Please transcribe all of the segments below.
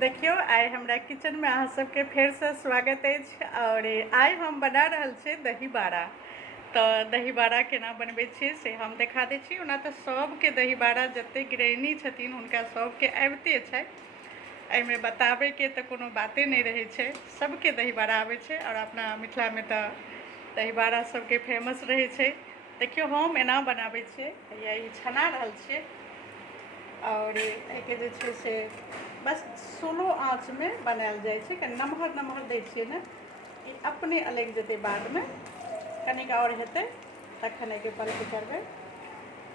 देखियो आइ हमरा किचन में अहाँ सबके फेर से स्वागत है। और आइ हम बना रहल छे दही बाड़ा। तो दही बाड़ा केना बनबै छियै से हम देखा दै छी। ओना तो सबके दही बाड़ा जते गृहिणी छथिन हुनका सबके आबिते छै, एहिमे बताबै के तो कोनो बाते नहीं रहे छै। सबके दही बाड़ा आबै छै और अपना मिथिला में तो दही बाड़ा सबके फेमस रहे छै। देखियो हम एना बनाबै छियै, ई छना रहल छियै और एके जे छै से बस स्लो आँच में बनायल जाए छै। कनि नमहर नमहर दै छियै ने, ई अपने अलग जेतै बाद में, कनिक और हेतै तखन एके पलट करबै।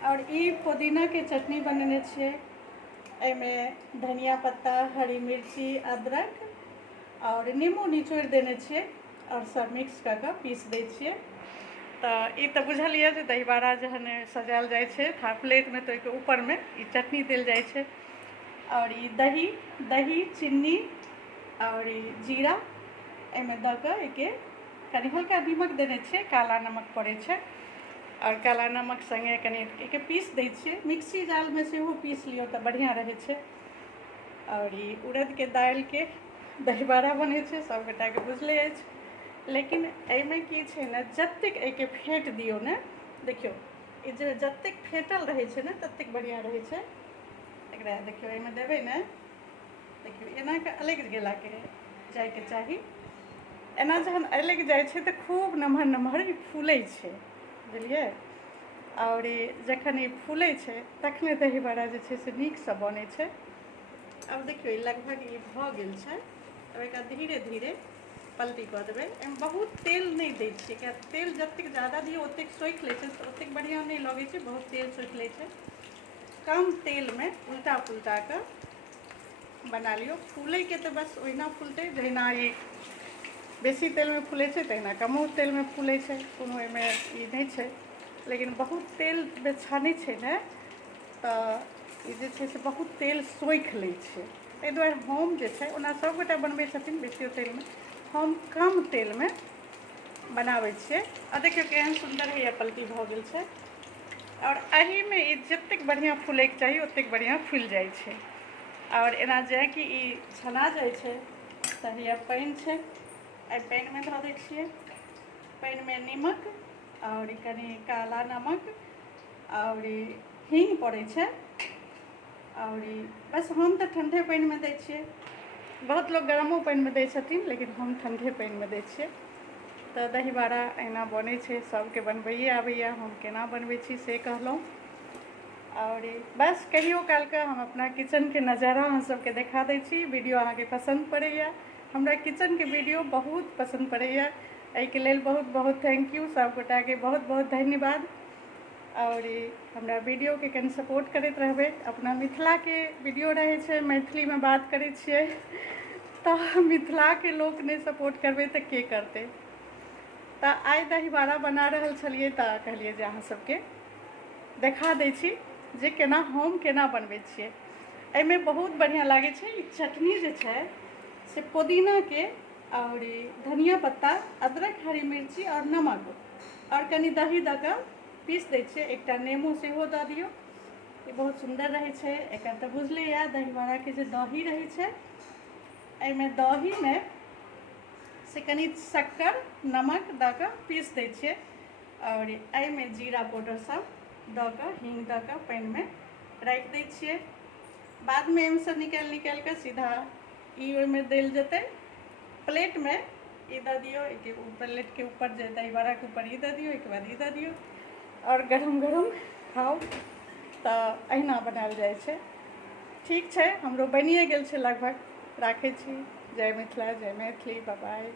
और ई पुदीना के चटनी बनेने छियै, एहिमे धनिया पत्ता, हरी मिर्ची, अदरक और नींबू निचोड़ देने छियै और सब मिक्स कऽ कऽ पीस दै छियै। तो ई तो बुझलिए जे दही बाड़ा जहन सजायल जाए छै था प्लेट में, तो एक ऊपर में ई चटनी देल जाए छै और ई दही चीनी और ई जीरा एहिमे दऽ कऽ एके कनि हल्का नीमक देने छियै, काला नमक पड़ै छै और काला नमक संगे कनि एके पीस दै छियै। मिक्सी जाल में सेहो पीस लियो तो बढ़िया रहै छै। और ई उड़द के दालि के दही बाड़ा बनै छै, सब गोटा के बुझले अछि। लेकिन एहिमे की छै ने, जतेक एके फेंट दियौ ने, देखियो ई जे जतेक फेंटल रहै छै ने ततेक बढ़िया रहै छै। एकरा देखियो एहिमे देबै ने, देखियो एना के अलग गेलाके जायके चाही। एना जहन अलग जाइ छै तऽ खूब नमहर नमहर ई फूलै छै, बुझलियै। और जखन ई फूलै छै तखने दही बाड़ा जे छै से नीकसँ बनै छै। अब देखियो ई लगभग ई भऽ गेल छै। अब एकरा धीरे धीरे पलटी कऽ देबै। एहिमे बहुत तेल नहीं दै छियै, किया तेल जतेक ज़्यादा दियौ ओतेक सोखि लै छै, ओतेक बढ़िया नहीं लगै छै, बहुत तेल सोखि लै छै। कम तेल में उल्टा पुल्टा कऽ बना लियो। फूलै के तो बस ओहिना फूलतै जहिना ई बेसी तेल में फूलै छै तहिना कमो तेल में फूलै छै, कोनो एहिमे ई नहीं छै। लेकिन बहुत तेल में छानै छै ने तऽ ई जे छै से बहुत तेल सोखि लै छै। एहि दुआरे हम जे छै, ओना सब गोटा बनबै छथिन बेसियो तेल में, हम कम तेल में बनाबै छियै। आ देखियो केहन सुंदर हैया पलटी भऽ गेल छै। और एही में ई जतेक बढ़िया फूलैके चाही ओतेक बढ़िया फूलि जाइ छै। और एना जे कि ई छना जाइ छै तऽ हैया पानि छै, एहि पानि में धऽ दै छियै। पानि में नीमक और कनि काला नमक और हींग पड़ै छै। और बस हम तो ठंडे पानि में दै छियै, बहुत लोग गरमो पानि में दै छथिन, लेकिन हम ठंडे पानि में दै छियै। तो दही बाड़ा एना बनै छै, सबके बनबैए आबैए। हम केना बनबै छी से कहलहुँ। और बस कहियो काल के हम अपना किचन के नज़ारा अहाँ सबके देखा दै छी। वीडियो अहाँके पसंद पड़ैए, हमरा किचन के वीडियो बहुत पसंद पड़ैए, एहिके लेल बहुत बहुत थैंक यू। सब गोटा के बहुत बहुत धन्यवाद। और हमरा वीडियो के कनि सपोर्ट करैत रहबै। अपना मिथिला के वीडियो रहे छै, मैथिली में बात करै छियै, तऽ मिथिला के लोक नहीं सपोर्ट करबै तऽ के करतै। तऽ आइ दही बाड़ा बना रहल छलियै तऽ कहलियै जे अहाँ सबके देखा दै छी जे केना हम केना बनबै छियै। एहिमे बहुत बढ़िया लागै छै। ई चटनी जे छै से पुदीना के और धनिया पत्ता, अदरक, हरी मिर्ची और नमक और कनि दही दऽ कऽ पीस दै छियै। एकटा नेमो सेहो दऽ दियौ, ई बहुत सुंदर रहै छै। एकर तऽ बुझले यऽ दही बाड़ा के जे दही रहै छै, एहिमे दही में से कनि शक्कर नमक दऽ कऽ पीस दै छियै। और एहिमे जीरा पाउडर सब दऽ कऽ हींग दऽ कऽ पानि में राखि दै छियै। बाद में एहिमे से निकालि कऽ सीधा ई ओहिमे देल जेतै प्लेट में। ई दऽ दियौ, प्लेट के ऊपर जे दही बाड़ा के ऊपर ई दऽ दियौ, एक बाद ई दऽ दियौ और गरम गरम खाओ। तऽ अहिना बनायल जाइ छै। ठीक छै, हमरो बनिए गेल छै लगभग। राखै छी। जय मिथिला, जय मैथिली, बाय बाय।